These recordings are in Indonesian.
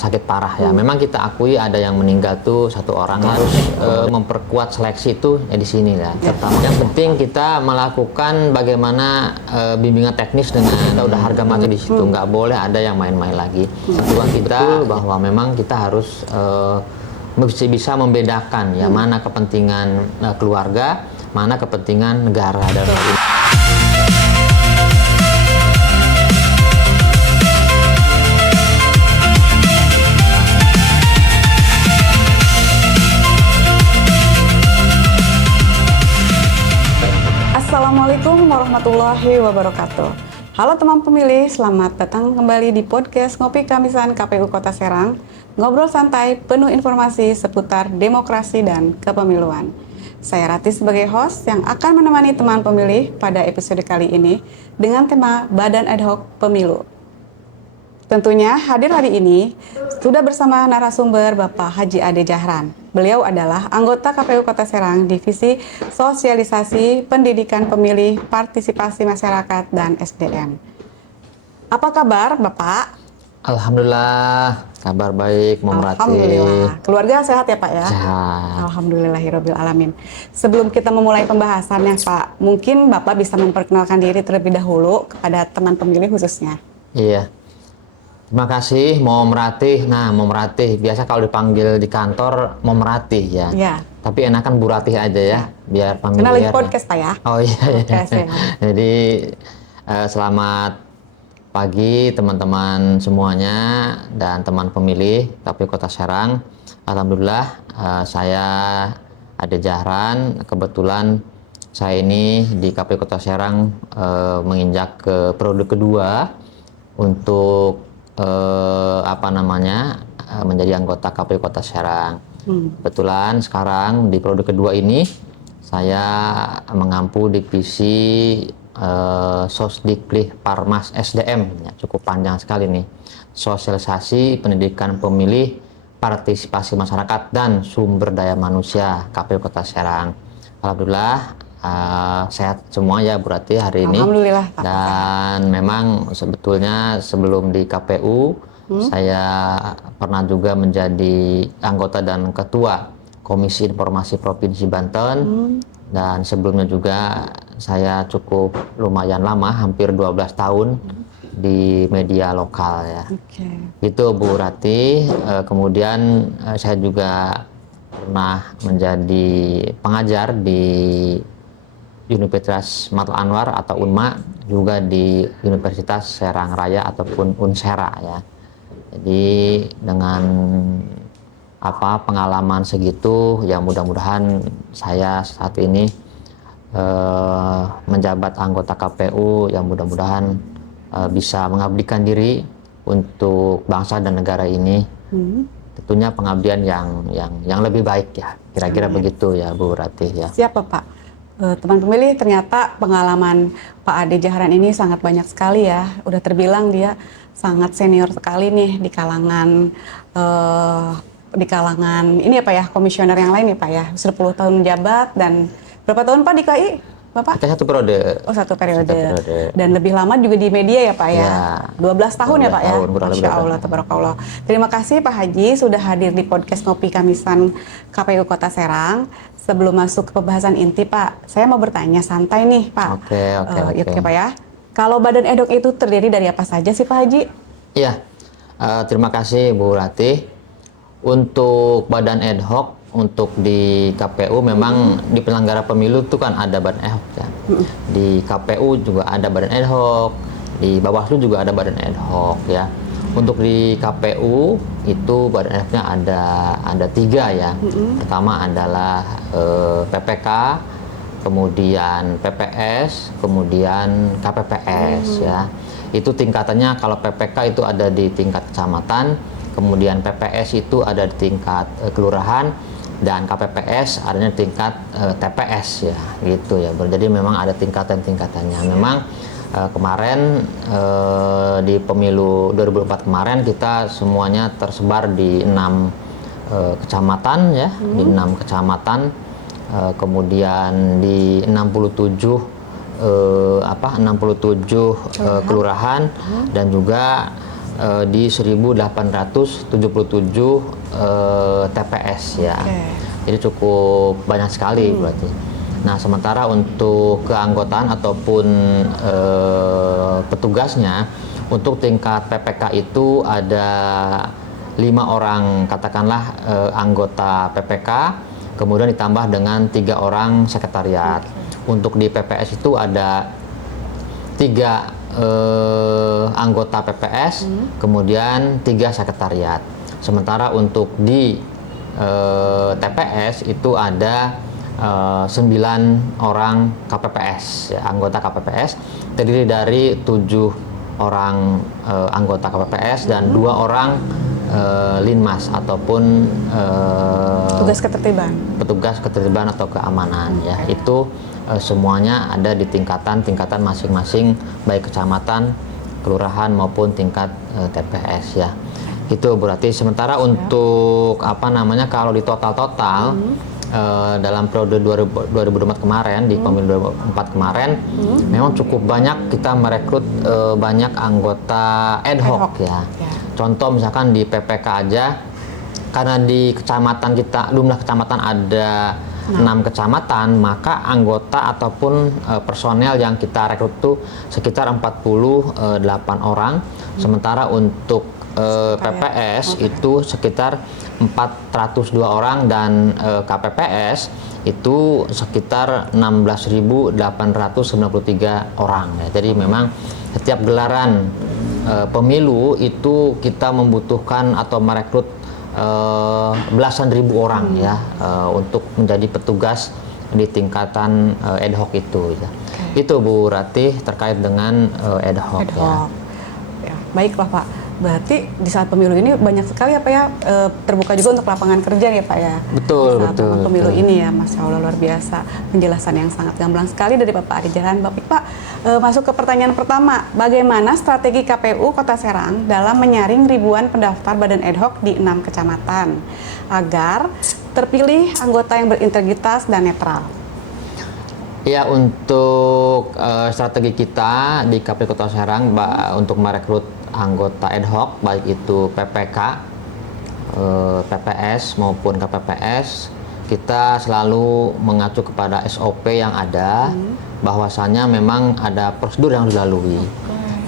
sakit parah ya. Memang kita akui ada yang meninggal tuh 1 orang, harus memperkuat seleksi itu ya di sini ya. Pertama yang penting kita melakukan bagaimana bimbingan teknis dengan kita udah harga mati di situ, nggak boleh ada yang main-main lagi. Tujuan kita bahwa memang kita harus mesti bisa membedakan ya mana kepentingan keluarga, mana kepentingan negara dan Assalamualaikum warahmatullahi wabarakatuh. Halo teman pemilih, selamat datang kembali di podcast Ngopi Kamisan KPU Kota Serang. Ngobrol santai, penuh informasi seputar demokrasi dan kepemiluan. Saya Rati sebagai host yang akan menemani teman pemilih pada episode kali ini dengan tema Badan Ad Hoc Pemilu. Tentunya hadir hari ini sudah bersama narasumber Bapak Haji Ade Jahran. Beliau adalah anggota KPU Kota Serang, Divisi Sosialisasi Pendidikan Pemilih, Partisipasi Masyarakat, dan SDM. Apa kabar Bapak? Alhamdulillah, kabar baik, Merati. Alhamdulillah. Keluarga sehat ya Pak ya? Sehat. Alhamdulillahirabbil alamin. Sebelum kita memulai pembahasannya Pak, mungkin Bapak bisa memperkenalkan diri terlebih dahulu kepada teman pemilih khususnya. Iya. Terima kasih, Merati. Nah, Merati biasa kalau dipanggil di kantor Merati ya. Iya. Tapi enakan Bu Ratih aja ya, biar Karena lagi familiar. podcast Pak ya. Oh iya. Podcast, ya. Jadi selamat pagi teman-teman semuanya dan teman pemilih KPU Kota Serang. Alhamdulillah saya Ade Jahran. Kebetulan saya ini di KPU Kota Serang menginjak ke periode kedua untuk menjadi anggota KPU Kota Serang. Kebetulan sekarang di periode kedua ini saya mengampu divisi Sosdiklik Parmas SDM, ya, cukup panjang sekali nih. Sosialisasi Pendidikan Pemilih, Partisipasi Masyarakat, dan Sumber Daya Manusia KPU Kota Serang. Alhamdulillah sehat semua ya Bu Rati hari ini. Alhamdulillah. Dan memang sebetulnya sebelum di KPU saya pernah juga menjadi anggota dan ketua Komisi Informasi Provinsi Banten. Dan sebelumnya juga saya cukup lumayan lama, hampir 12 tahun di media lokal ya. Itu Bu Rati. Kemudian saya juga pernah menjadi pengajar di Universitas Matul Anwar atau UNMA, juga di Universitas Serang Raya ataupun Unsera ya. Jadi dengan pengalaman segitu ya, mudah-mudahan saya saat ini menjabat anggota KPU yang mudah-mudahan bisa mengabdikan diri untuk bangsa dan negara ini. Tentunya pengabdian yang lebih baik ya, kira-kira begitu ya Bu Ratih ya. Siapa Pak? Teman pemilih, ternyata pengalaman Pak Ade Jahran ini sangat banyak sekali ya. Udah terbilang dia sangat senior sekali nih di kalangan ini ya Pak ya, komisioner yang lain ya Pak ya. 10 tahun menjabat. Dan berapa tahun Pak di KI Bapak? Kita 1 periode. Oh, 1 periode. Dan lebih lama juga di media ya Pak ya. 12 tahun ya Pak ya. Masya Allah, tabarakallah. Terima kasih Pak Haji sudah hadir di podcast Ngopi Kamisan KPU Kota Serang. Sebelum masuk ke pembahasan inti Pak, saya mau bertanya santai nih Pak. Oke Pak ya. Kalau Badan Ad Hoc itu terdiri dari apa saja sih Pak Haji? Iya, terima kasih Bu Ratih. Untuk Badan Ad Hoc untuk di KPU memang di penyelenggara pemilu itu kan ada Badan Ad Hoc ya. Di KPU juga ada Badan Ad Hoc, di Bawaslu juga ada Badan Ad Hoc ya. Untuk di KPU itu Badan Ad Hoc-nya ada 3 ya. Pertama adalah PPK, kemudian PPS, kemudian KPPS ya. Itu tingkatannya, kalau PPK itu ada di tingkat kecamatan, kemudian PPS itu ada di tingkat kelurahan, dan KPPS adanya tingkat TPS ya, gitu ya. Jadi memang ada tingkatan-tingkatannya. Memang kemarin di pemilu 2004 kemarin kita semuanya tersebar di 6 kecamatan ya, di 6 kecamatan, kemudian di 67 kelurahan, dan juga di 1877 TPS ya. Jadi cukup banyak sekali berarti. Nah, sementara untuk keanggotaan ataupun petugasnya untuk tingkat PPK itu ada 5 orang katakanlah anggota PPK, kemudian ditambah dengan 3 orang sekretariat. Untuk di PPS itu ada 3 anggota PPS, kemudian 3 sekretariat. Sementara untuk di TPS itu ada 9 orang KPPS, ya, anggota KPPS, terdiri dari 7 orang anggota KPPS dan 2 orang linmas ataupun petugas ketertiban atau keamanan ya. Itu semuanya ada di tingkatan masing-masing, baik kecamatan, kelurahan maupun tingkat TPS ya. Itu berarti sementara untuk kalau di total dalam periode 2024 kemarin di pemilu 2024 kemarin memang cukup banyak kita merekrut banyak anggota ad hoc ya. Contoh misalkan di PPK aja, karena di kecamatan kita jumlah kecamatan ada 6 kecamatan, maka anggota ataupun personel yang kita rekrut itu sekitar 48 orang. Sementara untuk PPS itu sekitar 402 orang dan KPPS itu sekitar 16.893 orang ya. Jadi memang setiap gelaran pemilu itu kita membutuhkan atau merekrut belasan ribu orang ya untuk menjadi petugas di tingkatan ad hoc itu ya. Itu Bu Ratih terkait dengan ad hoc ya. Baiklah Pak. Berarti di saat pemilu ini banyak sekali terbuka juga untuk lapangan kerja ya Pak ya. Betul. Pemilu ini ya, Masya Allah luar biasa. Penjelasan yang sangat gamblang sekali dari Bapak Adi Jalan. Pak, masuk ke pertanyaan pertama. Bagaimana strategi KPU Kota Serang dalam menyaring ribuan pendaftar badan ad hoc di 6 kecamatan agar terpilih anggota yang berintegritas dan netral? Ya, untuk strategi kita di KPU Kota Serang untuk merekrut anggota ad hoc baik itu PPK, PPS maupun KPPS, kita selalu mengacu kepada SOP yang ada, bahwasannya memang ada prosedur yang dilalui.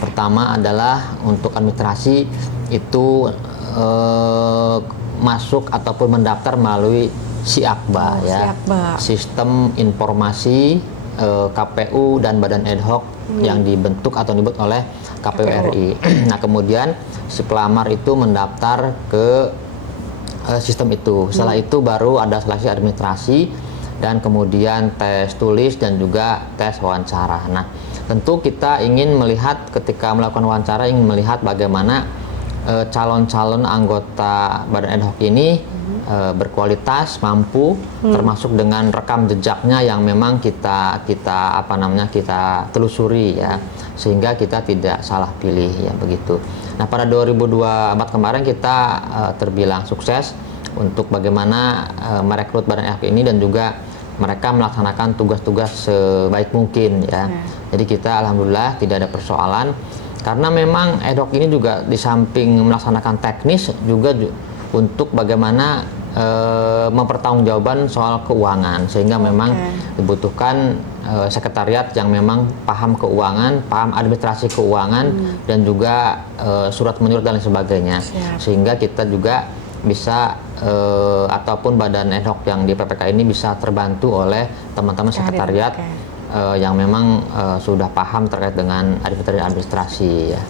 Pertama adalah untuk administrasi itu masuk ataupun mendaftar melalui SIAKBA ya, Sistem Informasi KPU dan Badan Ad Hoc yang dibentuk atau dibuat oleh KPU RI. Nah, kemudian si pelamar itu mendaftar ke sistem itu. Setelah itu baru ada seleksi administrasi dan kemudian tes tulis dan juga tes wawancara. Nah, tentu kita ingin melihat ketika melakukan wawancara ingin melihat bagaimana calon-calon anggota Badan Ad Hoc ini berkualitas, mampu, termasuk dengan rekam jejaknya yang memang kita telusuri ya, sehingga kita tidak salah pilih ya begitu. Nah, pada 2024 kemarin kita terbilang sukses untuk bagaimana merekrut Badan Ad Hoc ini dan juga mereka melaksanakan tugas-tugas sebaik mungkin ya. Jadi kita alhamdulillah tidak ada persoalan, karena memang ad hoc ini juga di samping melaksanakan teknis juga untuk bagaimana mempertanggungjawabkan soal keuangan, sehingga memang dibutuhkan sekretariat yang memang paham keuangan, paham administrasi keuangan dan juga surat menyurat dan lain sebagainya. Sehingga kita juga bisa ataupun badan ad hoc yang di PPK ini bisa terbantu oleh teman-teman sekretariat yang memang sudah paham terkait dengan administrasi ya.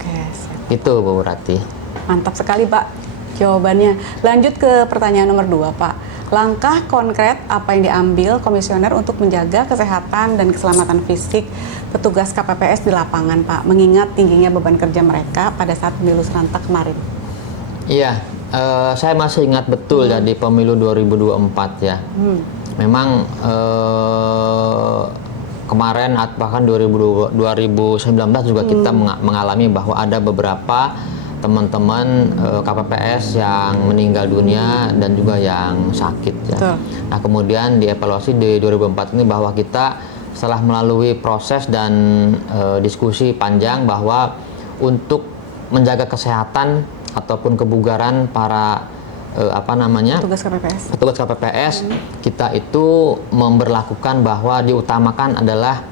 Itu Bu Ratih. Mantap sekali Pak jawabannya. Lanjut ke pertanyaan nomor 2 Pak. Langkah konkret apa yang diambil komisioner untuk menjaga kesehatan dan keselamatan fisik petugas KPPS di lapangan Pak, mengingat tingginya beban kerja mereka pada saat pemilu serentak kemarin? Iya, saya masih ingat betul ya di pemilu 2024 ya. Memang kemarin bahkan 2019 juga kita mengalami bahwa ada beberapa teman-teman KPPS yang meninggal dunia dan juga yang sakit ya. Nah, kemudian dievaluasi di 2004 ini bahwa kita setelah melalui proses dan diskusi panjang bahwa untuk menjaga kesehatan ataupun kebugaran para petugas KPPS, kita itu memberlakukan bahwa diutamakan adalah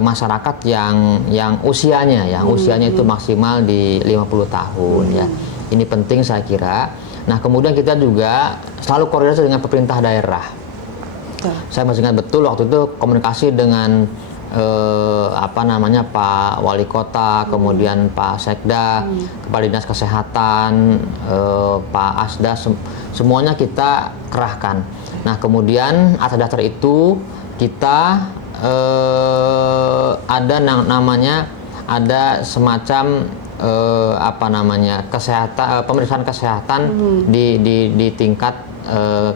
masyarakat yang usianya itu maksimal di 50 tahun ya. Ini penting saya kira. Nah, kemudian kita juga selalu koordinasi dengan pemerintah daerah. Saya masih ingat betul waktu itu komunikasi dengan Pak Wali Kota, kemudian Pak Sekda, Kepala Dinas Kesehatan, Pak Asda, semuanya kita kerahkan. Nah, kemudian atas dasar itu kita ada semacam pemeriksaan kesehatan di tingkat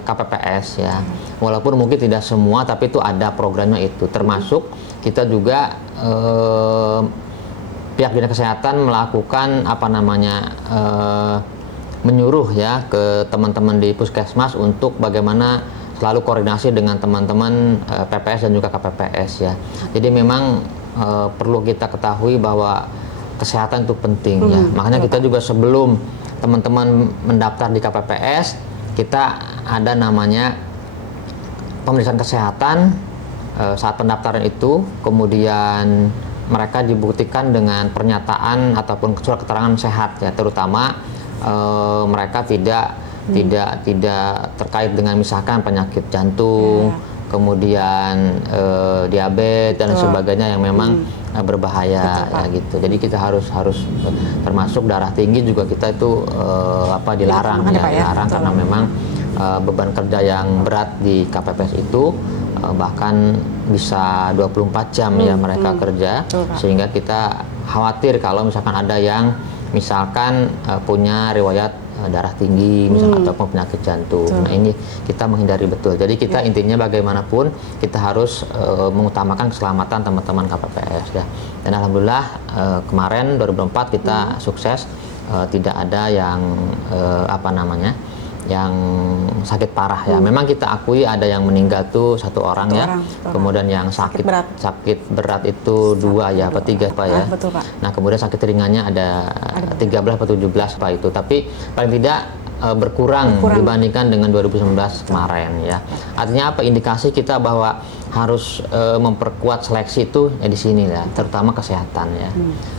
KPPS ya. Walaupun mungkin tidak semua, tapi itu ada programnya itu. Termasuk kita juga pihak dinas kesehatan melakukan menyuruh ya ke teman-teman di puskesmas untuk bagaimana selalu koordinasi dengan teman-teman PPS dan juga KPPS ya. Jadi memang perlu kita ketahui bahwa kesehatan itu penting ya. Makanya kita juga sebelum teman-teman mendaftar di KPPS, kita ada namanya pemeriksaan kesehatan saat pendaftaran itu, kemudian mereka dibuktikan dengan pernyataan ataupun surat keterangan sehat ya, terutama mereka tidak terkait dengan misalkan penyakit jantung, kemudian diabetes dan sebagainya yang memang berbahaya ya gitu. Jadi kita harus termasuk darah tinggi juga kita itu dilarang dilarang karena memang beban kerja yang berat di KPPS itu bahkan bisa 24 jam ya mereka kerja, sehingga kita khawatir kalau misalkan ada yang misalkan punya riwayat darah tinggi misalkan ataupun penyakit jantung. Nah, ini kita menghindari betul. Jadi kita intinya bagaimanapun kita harus mengutamakan keselamatan teman-teman KPPS ya. Dan alhamdulillah kemarin 2024 kita sukses, tidak ada yang yang sakit parah ya. Memang kita akui ada yang meninggal tuh satu orang ya. Kemudian yang sakit berat itu 2 ya, atau 3 Pak ya. Betul, Pak. Nah, kemudian sakit ringannya ada 13 atau 17 Pak itu. Tapi paling tidak berkurang dibandingkan dengan 2019 kemarin ya. Artinya apa? Indikasi kita bahwa harus memperkuat seleksi itu ya di sini ya, terutama kesehatan ya.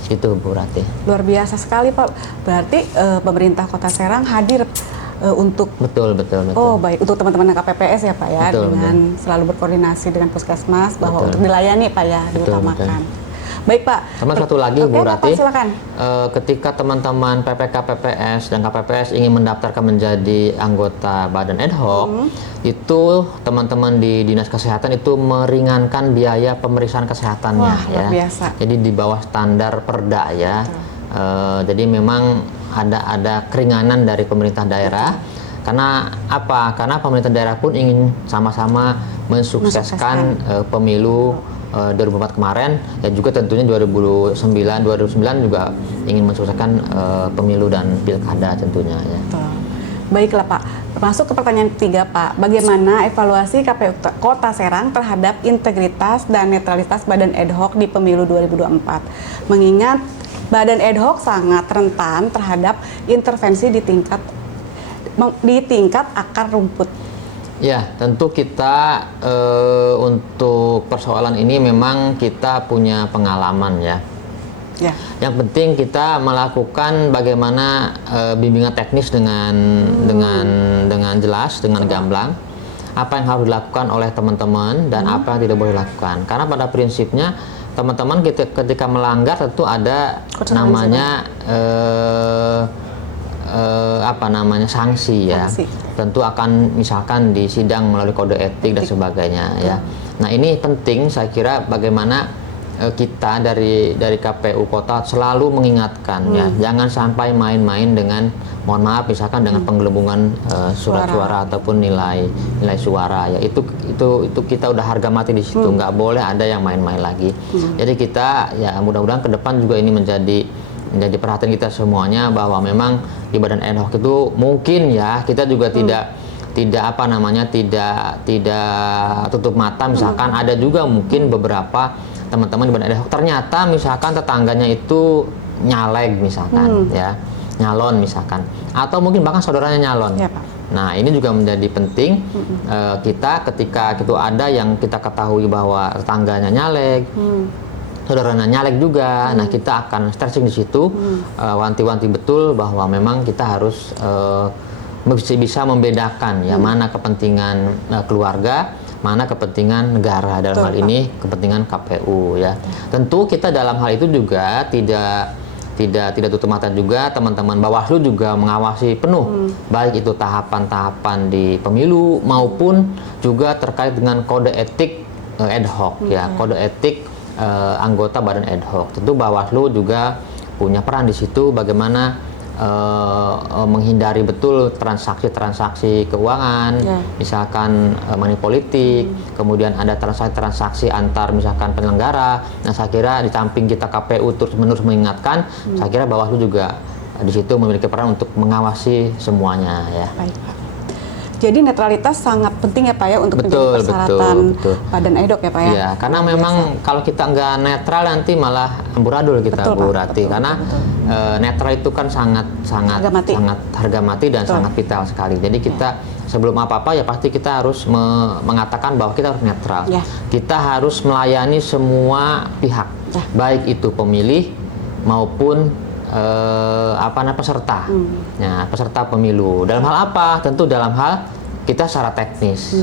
Itu Bu Rati. Luar biasa sekali Pak. Berarti pemerintah Kota Serang hadir untuk betul. Oh baik, untuk teman-teman KPPS ya Pak ya, dengan selalu berkoordinasi dengan puskesmas bahwa untuk dilayani Pak ya, diutamakan. Baik Pak. Sama satu lagi Bu Rati, silakan. Ketika teman-teman PPK PPS dan KPPS ingin mendaftarkan menjadi anggota badan ad hoc, itu teman-teman di Dinas Kesehatan itu meringankan biaya pemeriksaan kesehatannya. Wah, luar biasa. Jadi di bawah standar Perda ya. Jadi memang ada keringanan dari pemerintah daerah. Karena apa? Karena pemerintah daerah pun ingin sama-sama mensukseskan pemilu 2004 kemarin, dan juga tentunya 2009 juga ingin mensukseskan pemilu dan pilkada tentunya ya. Betul. Baiklah Pak, masuk ke pertanyaan ketiga Pak, bagaimana evaluasi KPU Kota Serang terhadap integritas dan netralitas badan ad hoc di pemilu 2024? Mengingat badan ad hoc sangat rentan terhadap intervensi di tingkat akar rumput. Ya, tentu kita untuk persoalan ini memang kita punya pengalaman ya. Yang penting kita melakukan bagaimana bimbingan teknis dengan jelas, dengan gamblang, apa yang harus dilakukan oleh teman-teman dan apa yang tidak boleh dilakukan. Karena pada prinsipnya teman-teman ketika melanggar tentu ada sanksi ya. Tentu akan misalkan di sidang melalui kode etik dan sebagainya ya. Nah, ini penting saya kira bagaimana kita dari KPU Kota selalu mengingatkan ya, jangan sampai main-main dengan, mohon maaf misalkan dengan penggelembungan surat suara ataupun nilai suara ya. Itu kita udah harga mati di situ, nggak boleh ada yang main-main lagi. Jadi kita ya mudah-mudahan ke depan juga ini menjadi perhatian kita semuanya, bahwa memang di badan ad hoc itu mungkin ya kita juga tidak tutup mata. Misalkan ada juga mungkin beberapa teman-teman di badan ad hoc ternyata misalkan tetangganya itu nyaleg misalkan ya, nyalon misalkan, atau mungkin bahkan saudaranya nyalon. Ya, Pak. Nah, ini juga menjadi penting kita ketika itu ada yang kita ketahui bahwa tetangganya nyaleg, saudaranya nyalek juga. Nah, kita akan stressing di situ, wanti-wanti betul bahwa memang kita harus bisa membedakan ya mana kepentingan keluarga, mana kepentingan negara, dalam hal ini kepentingan KPU ya. Tentu kita dalam hal itu juga tidak tutup mata juga, teman-teman Bawaslu juga mengawasi penuh baik itu tahapan-tahapan di pemilu maupun juga terkait dengan kode etik ad hoc ya, kode etik anggota badan ad hoc. Tentu Bawaslu juga punya peran di situ bagaimana menghindari betul transaksi-transaksi keuangan, misalkan money politik, kemudian ada transaksi-transaksi antar misalkan penyelenggara. Nah, saya kira di samping kita KPU terus-menerus mengingatkan, saya kira Bawaslu juga di situ memiliki peran untuk mengawasi semuanya ya. Baik, Pak. Jadi netralitas sangat penting ya Pak ya untuk menjadi persyaratan badan ad hoc ya Pak ya. Ya, karena memang kalau kita nggak netral nanti malah amburadul kita Bu Rati. Karena netral itu kan sangat harga mati dan sangat vital sekali. Jadi kita sebelum apa-apa ya pasti kita harus mengatakan bahwa kita harus netral. Kita harus melayani semua pihak, baik itu pemilih maupun peserta, peserta pemilu. Dalam hal apa? Tentu dalam hal kita secara teknis,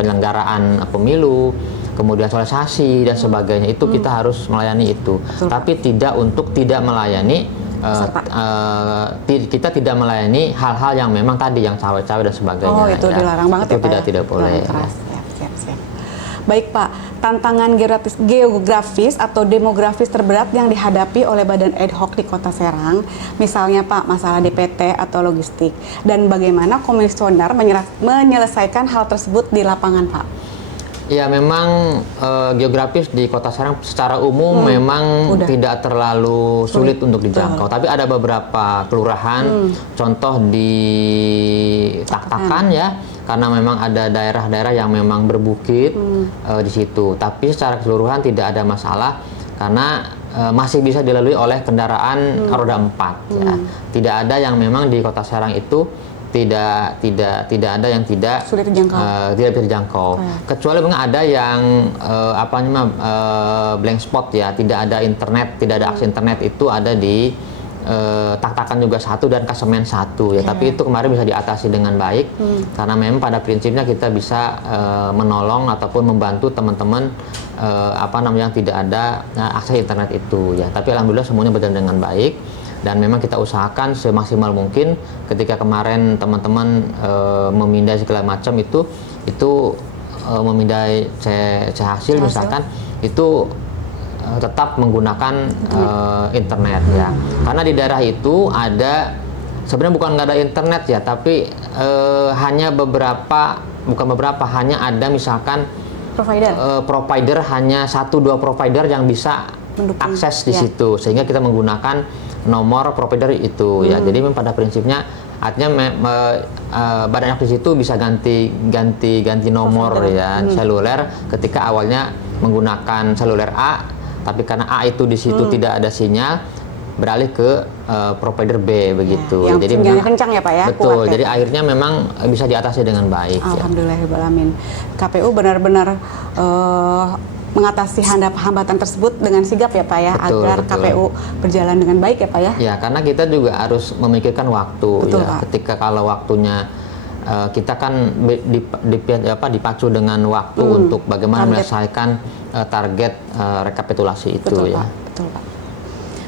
penyelenggaraan pemilu, kemudian sosialisasi dan sebagainya itu kita harus melayani itu. Tapi tidak untuk tidak melayani, kita tidak melayani hal-hal yang memang tadi yang cawe-cawe dan sebagainya. Oh, itu dilarang banget itu ya Pak? Tidak boleh. Siap. Baik Pak, tantangan geografis atau demografis terberat yang dihadapi oleh badan ad hoc di Kota Serang, misalnya Pak, masalah DPT atau logistik, dan bagaimana komisioner menyelesaikan hal tersebut di lapangan Pak? Ya, memang geografis di Kota Serang secara umum memang tidak terlalu sulit untuk dijangkau. Tapi ada beberapa kelurahan, contoh di Tak-Takan ya, karena memang ada daerah-daerah yang memang berbukit di situ. Tapi secara keseluruhan tidak ada masalah karena masih bisa dilalui oleh kendaraan roda 4 ya. Tidak ada yang memang di Kota Serang itu tidak ada yang tidak bisa dijangkau. Kecuali memang ada yang blank spot ya, tidak ada internet, tidak ada akses internet, itu ada di Tak-Takan juga 1 dan Kasemen 1 ya. Tapi itu kemarin bisa diatasi dengan baik karena memang pada prinsipnya kita bisa menolong ataupun membantu teman-teman yang tidak ada akses internet itu ya. Tapi alhamdulillah semuanya berjalan dengan baik. Dan memang kita usahakan semaksimal mungkin ketika kemarin teman-teman memindai segala macam itu memindai C hasil misalkan itu tetap menggunakan internet ya. Karena di daerah itu ada sebenarnya bukan nggak ada internet ya, tapi hanya hanya ada misalkan provider hanya 1-2 provider yang bisa akses di situ, sehingga kita menggunakan nomor provider itu ya. Jadi memang pada prinsipnya artinya badan di situ bisa ganti nomor ya seluler ketika awalnya menggunakan seluler A, tapi karena A itu di situ tidak ada sinyal, beralih ke provider B begitu. Yang jadi sinyalnya kencang ya Pak ya. Betul. Jadi akhirnya memang bisa diatasi dengan baik. Alhamdulillahirrahmanirrahim. KPU benar-benar mengatasi hambatan tersebut dengan sigap ya Pak ya, agar KPU berjalan dengan baik ya Pak ya. Ya, karena kita juga harus memikirkan waktu ya. Pak. Ketika kalau waktunya kita kan dipacu dengan waktu untuk bagaimana menyelesaikan target rekapitulasi itu ya. Pak. Betul Pak.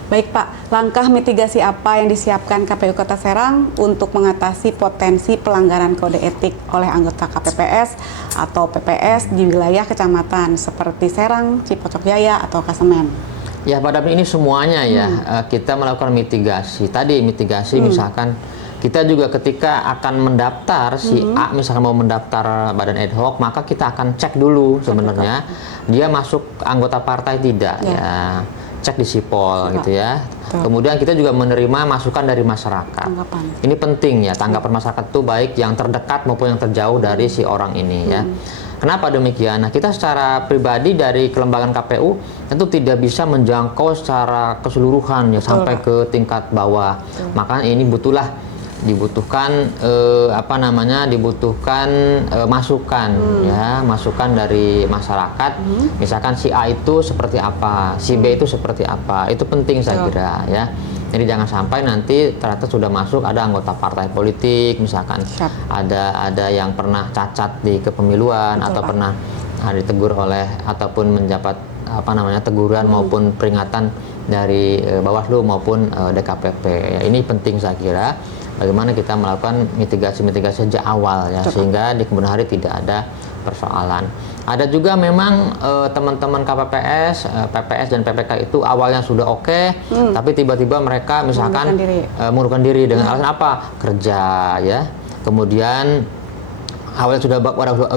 Baik Pak, langkah mitigasi apa yang disiapkan KPU Kota Serang untuk mengatasi potensi pelanggaran kode etik oleh anggota KPPS atau PPS di wilayah kecamatan seperti Serang, Cipocok Jaya, atau Kasemen? Ya, pada ini semuanya ya, kita melakukan mitigasi. Tadi mitigasi misalkan kita juga ketika akan mendaftar si A misalkan mau mendaftar badan ad hoc, maka kita akan cek dulu sebenarnya dia masuk anggota partai tidak ya. Cek di Sipol gitu ya. Kemudian kita juga menerima masukan dari masyarakat. Ini penting ya, tanggapan masyarakat itu baik yang terdekat maupun yang terjauh dari si orang ini ya. Kenapa demikian? Nah, kita secara pribadi dari kelembagaan KPU tentu tidak bisa menjangkau secara keseluruhan ya sampai ke tingkat bawah. Maka ini dibutuhkan masukan ya, masukan dari masyarakat. Misalkan si A itu seperti apa, si B itu seperti apa. Itu penting saya kira ya. Jadi jangan sampai nanti ternyata sudah masuk ada anggota partai politik, misalkan ada yang pernah cacat di kepemiluan atau pernah ditegur oleh ataupun mendapat teguran maupun peringatan dari Bawaslu maupun DKPP. Ya, ini penting saya kira. Bagaimana kita melakukan mitigasi sejak awal ya, sehingga di kemudian hari tidak ada persoalan. Ada juga memang teman-teman KPPS, PPS dan PPK itu awalnya sudah oke, tapi tiba-tiba mereka misalkan mengundurkan diri dengan alasan apa? Kerja ya. Kemudian awalnya sudah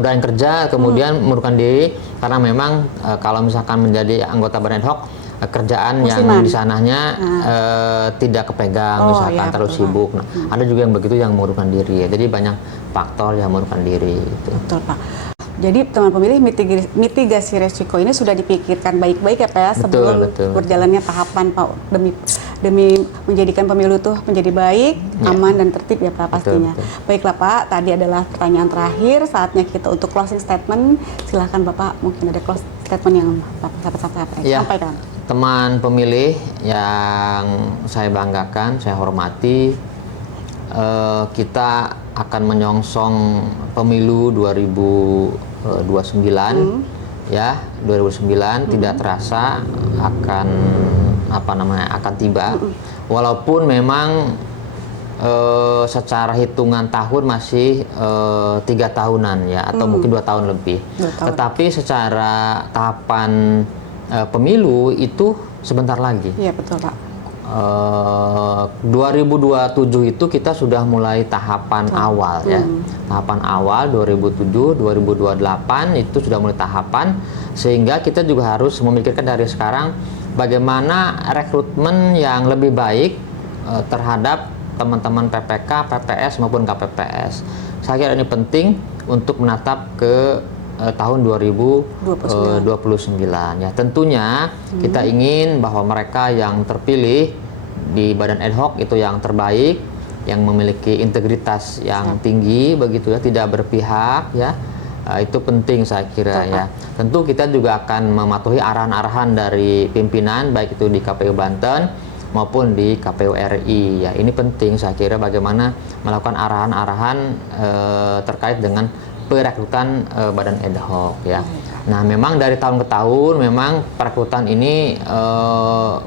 yang kerja, kemudian mengundurkan diri karena memang kalau misalkan menjadi anggota badan ad hoc kerjaan yang di sananya tidak kepegang, misalkan terlalu sibuk. Nah, ada juga yang begitu yang mengundurkan diri ya. Jadi banyak faktor yang mengundurkan diri. Gitu. Betul, Pak. Jadi teman pemilih mitigasi resiko ini sudah dipikirkan baik-baik ya Pak ya sebelum berjalannya tahapan Pak demi menjadikan pemilu itu menjadi baik, aman dan tertib ya Pak pastinya. Baiklah Pak, tadi adalah pertanyaan terakhir, saatnya kita untuk closing statement. Silahkan Bapak, mungkin ada closing statement yang Bapak sampaikan. Teman pemilih yang saya banggakan, saya hormati, kita akan menyongsong pemilu 2029 ya, 2009 tidak terasa akan tiba. Walaupun memang secara hitungan tahun masih 3 tahunan ya, atau mungkin 2 tahun lebih. Tetapi secara tahapan pemilu itu sebentar lagi. Iya betul Pak. 2027 itu kita sudah mulai tahapan awal ya. Tahapan awal 2007, 2028 itu sudah mulai tahapan, sehingga kita juga harus memikirkan dari sekarang bagaimana rekrutmen yang lebih baik terhadap teman-teman PPK, PPS maupun KPPS. Saya kira ini penting untuk menatap ke tahun 2029 ya. Tentunya kita ingin bahwa mereka yang terpilih di badan ad hoc itu yang terbaik, yang memiliki integritas yang tinggi begitu ya, tidak berpihak ya. Itu penting saya kira ya. Tentu kita juga akan mematuhi arahan-arahan dari pimpinan baik itu di KPU Banten maupun di KPU RI ya. Ini penting saya kira bagaimana melakukan arahan-arahan terkait dengan perekrutan badan ad hoc ya. Nah, memang dari tahun ke tahun memang perekrutan ini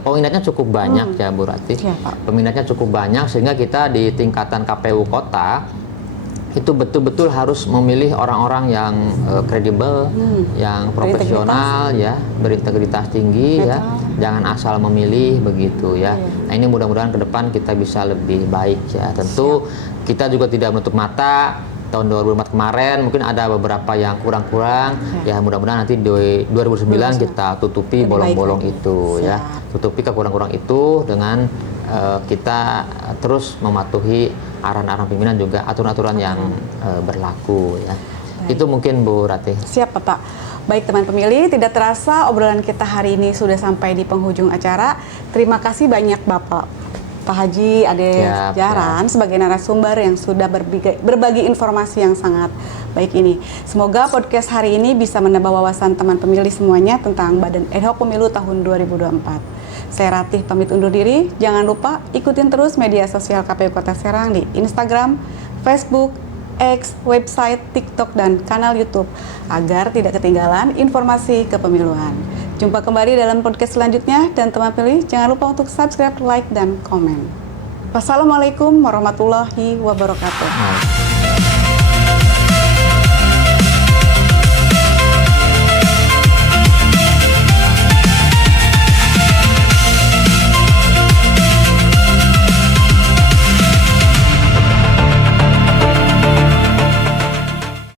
peminatnya cukup banyak ya Bu Rati. Peminatnya cukup banyak sehingga kita di tingkatan KPU kota itu betul-betul harus memilih orang-orang yang kredibel, yang profesional ya, berintegritas tinggi ya. Jangan asal memilih begitu ya. Nah, ini mudah-mudahan ke depan kita bisa lebih baik ya. Tentu kita juga tidak menutup mata. Tahun 2004 kemarin mungkin ada beberapa yang kurang-kurang ya, mudah-mudahan nanti di 2009 kita tutupi bolong-bolong itu ya, tutupi kekurangan-kurang itu dengan kita terus mematuhi arahan-arahan pimpinan juga aturan-aturan yang berlaku ya. Itu mungkin Bu Rati. Siap Bapak. Baik teman pemilih, tidak terasa obrolan kita hari ini sudah sampai di penghujung acara. Terima kasih banyak Bapak Pak Haji Ade Jaran sebagai narasumber yang sudah berbagi informasi yang sangat baik ini. Semoga podcast hari ini bisa menambah wawasan teman pemilih semuanya tentang Badan Ad Hoc Pemilu tahun 2024. Saya Ratih pamit undur diri. Jangan lupa ikutin terus media sosial KPU Kota Serang di Instagram, Facebook, X, website, TikTok, dan kanal YouTube agar tidak ketinggalan informasi kepemiluan. Jumpa kembali dalam podcast selanjutnya, dan teman pilih jangan lupa untuk subscribe, like, dan komen. Wassalamualaikum warahmatullahi wabarakatuh.